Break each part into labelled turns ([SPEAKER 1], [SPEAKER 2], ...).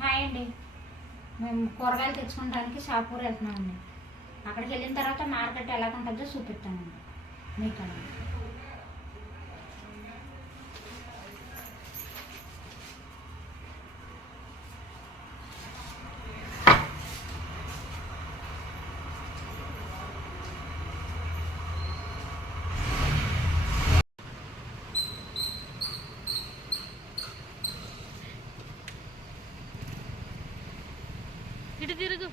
[SPEAKER 1] Hi అండి. మేము కూరగాయలు తెచ్చుకోవడానికి షాపూర్ వెళ్తున్నామండి. అక్కడికి వెళ్ళిన తర్వాత మార్కెట్ ఎలా ఉంటుందో చూపిస్తామండి మీకు
[SPEAKER 2] ఇటు తిరుగు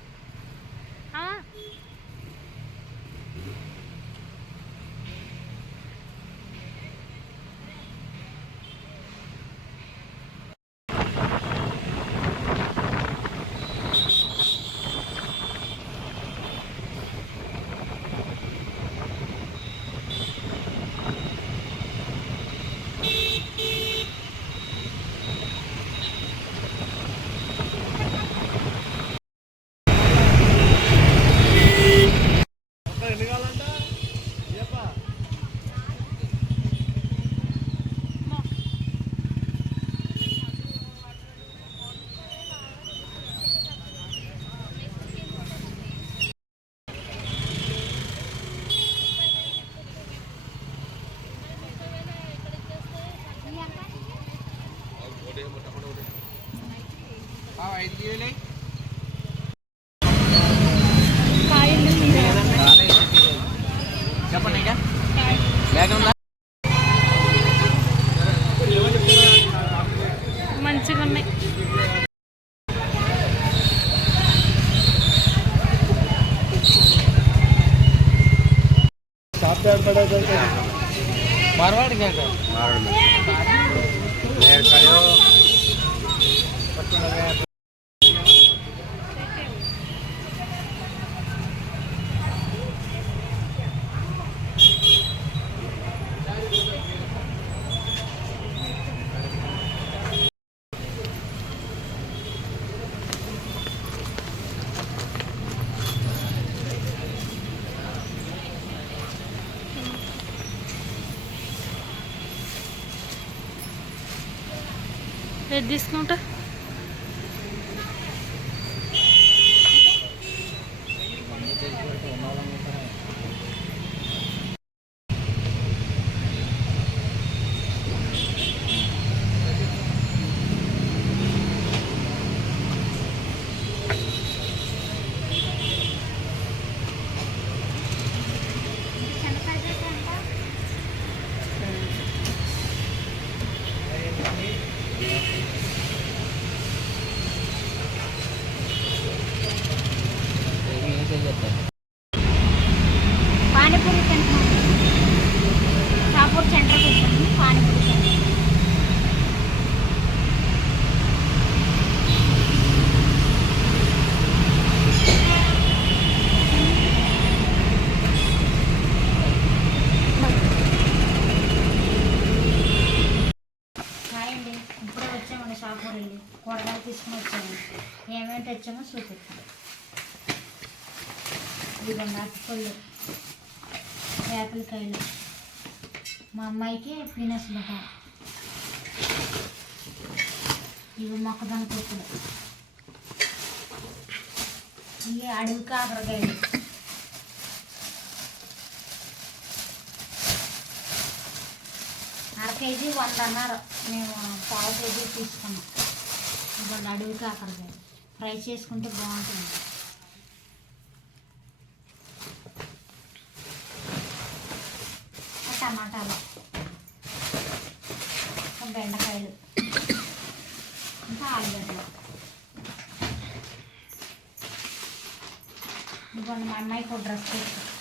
[SPEAKER 1] ele disse. తీసుకుని వచ్చాము ఏమేమి తెచ్చామో చూపిస్తాం ఇదిగోండి అరటిపళ్ళు యాపిల్కాయలు మా అమ్మాయికి పీనస్ బఠా ఇవి మొక్కజొన్న పొత్తులు ఇవి అడవి కాకరకాయలు. అర కేజీ వంద అన్నారు మేము పావు కేజీ తీసుకున్నాం. ఇవాళ అడవి కాకరకాయ ఫ్రై చేసుకుంటే బాగుంటుంది. టమాటాలు. బెండకాయలు. ఇంకా ఆలుగడ్డలు. ఇదిగోండి మా అమ్మాయికి డ్రెస్ తెచ్చు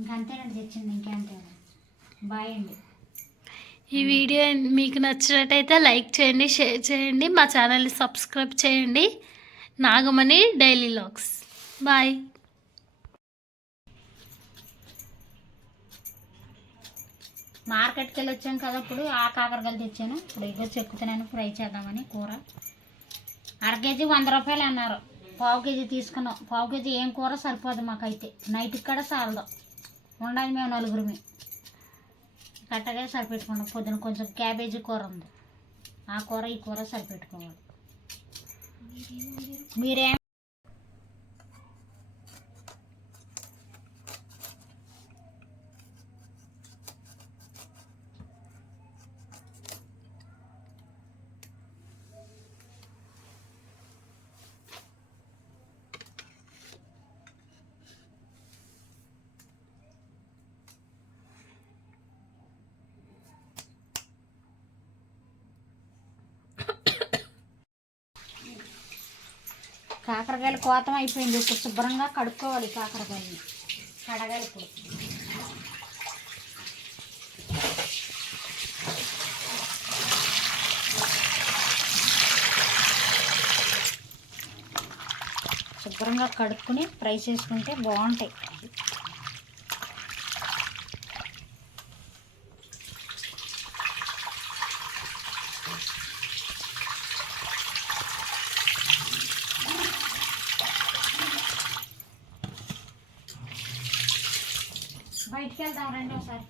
[SPEAKER 1] ఇంకంతేనండి తెచ్చింది బాయ్ అండి
[SPEAKER 2] ఈ వీడియో మీకు నచ్చినట్టయితే లైక్ చేయండి షేర్ చేయండి మా ఛానల్ని సబ్స్క్రైబ్ చేయండి. Nagamani daily logs. బాయ్.
[SPEAKER 1] మార్కెట్కి వెళ్ళి వచ్చాం కదా ఇప్పుడు ఆ కాకరకాయలు తెచ్చాను. ఇప్పుడు ఇగో చెక్కుతున్నాను ఫ్రై చేద్దామని కూర. అర కేజీ వంద రూపాయలు అన్నారు. పావు కేజీ తీసుకున్నాం. పావు కేజీ ఏం కూర సరిపోదు మాకైతే. నైట్కి కూడా సాలదు. ఉండాలి మేము నలుగురిమి. కట్టగా సరిపెట్టుకున్నాం. పొద్దున కొంచెం క్యాబేజీ కూర ఉంది. ఆ కూర ఈ కూర సరిపెట్టుకోవాలి. మీరేం కాకరకాయలు కోతం అయిపోయింది. ఇప్పుడు శుభ్రంగా కడుక్కోవాలి కాకరకాయలు కడగాలి ఇప్పుడు. శుభ్రంగా కడుక్కుని ఫ్రై చేసుకుంటే బాగుంటాయి. బయటికి వెళ్దాం రండి ఒకసారి.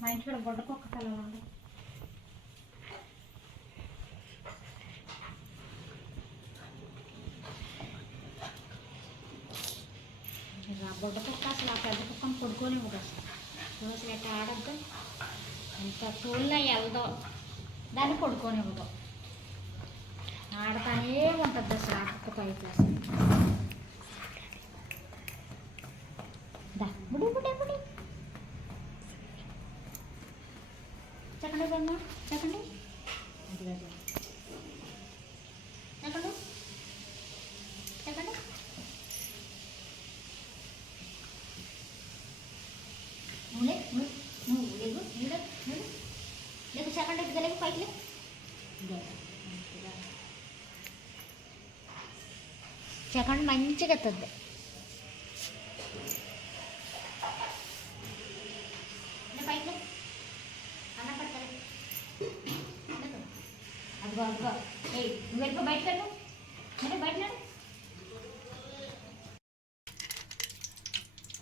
[SPEAKER 1] మా ఇంటి కూడా బొడ్డ కుక్క పిల్లలు ఉంది బొడ్డ కుక్క అసలు ఆ పెద్ద కుక్కను పడుకొని అసలు అసలు ఎట్లా ఆడద్దు? ఎంత తోళ్ళ వెళ్దో. దాన్ని పడుకొని ఇవ్వదు ఆడతానే ఉంటుంది అసలు ఆ కుక్కతో అయితే అసలు. దా చెప్పండి. చెప్పండి. చెప్పండి. చెప్పండి నువ్వు లే, నువ్వు చెప్పండి ఇదిగో పైకి చెప్పండి మంచిగా ఎత్తుంది లే పైకి లే. అన్నం పడతలే. లేకు. అదిగో అదిగో ఏయ్ నువ్వు వెళ్ళిపో బయట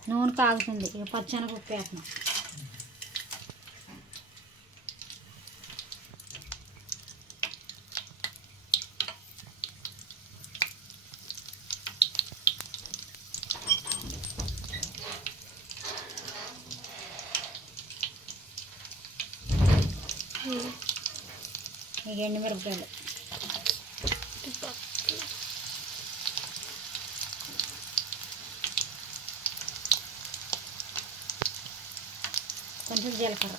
[SPEAKER 1] నూనె కాగుతుంది ఇక పచ్చనగ ఉప్పు వేస్తున్నాం ఇక ఎండుమిరపకాయలు కొంచెం జీలకర్ర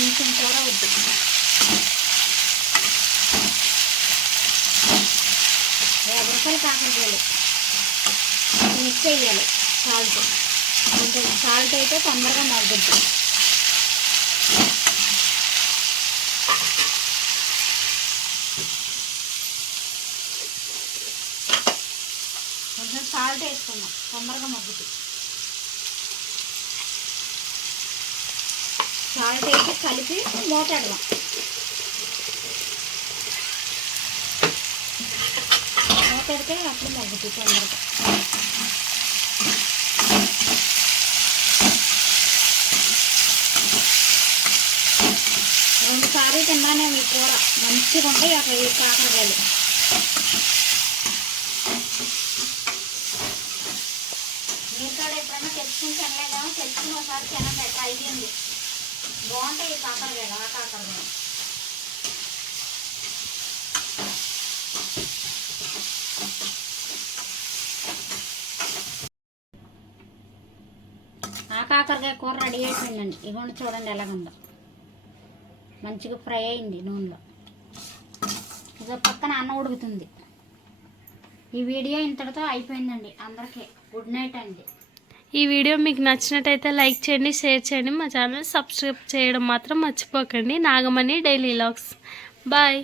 [SPEAKER 1] కొంచెం కూడా వద్దు. యాభై రూపాయలు కాకరకాయలు. మిక్స్ వేయాలి సాల్ట్. కొంచెం సాల్ట్ అయితే తొందరగా మగ్గుద్ది. కొంచెం సాల్ట్ వేసుకుందాం. తొందరగా మగ్గుతుంది సాల్ట్ వేసి కలిపి మోతాడదాం మోతాడితే అప్పుడు మగ్గుతుంది తొందరగా. రెండుసార్లు తిన్నాను ఈ కూర. మంచిగా ఉంటాయి అక్కడ ఈ కాకరకాయలు. మీరు కూడా ఎప్పుడైనా తెలుసుకుని తినలేదా? తెలుసుకుని ఒకసారి తినండి. ట్రై చేయండి బాగుంటాయి కాకర కాకరకాయలు ఆ కాకరకాయలు. ఆ కాకరకాయ కూర రెడీ అయిపోయిందండి. ఇగోండి చూడండి ఎలాగుందో. మంచిగా ఫ్రై అయింది నూనెలో. ఇక పక్కన అన్నం ఉడుకుతుంది. ఈ వీడియో ఇంతటితో అయిపోయిందండి. అందరికీ గుడ్ నైట్ అండి.
[SPEAKER 2] ఈ వీడియో మీకు నచ్చినట్టయితే లైక్ చేయండి షేర్ చేయండి. మా ఛానల్ సబ్స్క్రైబ్ చేయడం మాత్రం మర్చిపోకండి. Nagamani daily logs. బాయ్.